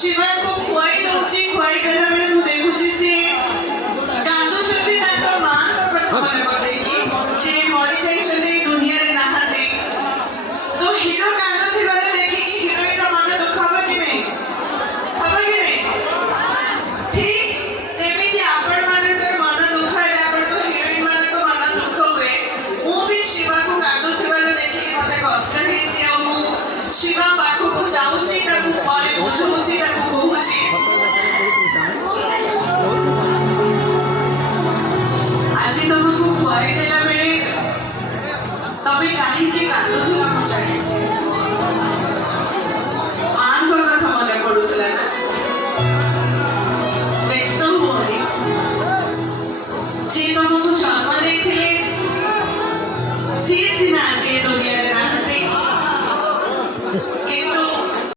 शिवाय को खुआई दउची खुआई कला बेले मु देखुची से कांदो चंदी तांकर मान का कथा मने पड़े कि जे मरि जाई छते दुनिया रे नाहाते तो हीरो कांदो थिबारे देखि कि हीरोइन रो मन दुख हबो कि नहीं ठीक जेमिति आपण मानकर मन दुख है आपण को हीरोइन मान को मन दुख हुए मु भी शिवा को कांदो थिबारे देखि मते कष्ट हे जे मु शिवा पाखु को जाउची ताकू पारे बुझौची ताकू कहूची आज तुमको खुआई देला बेले तबे काहे के कांदो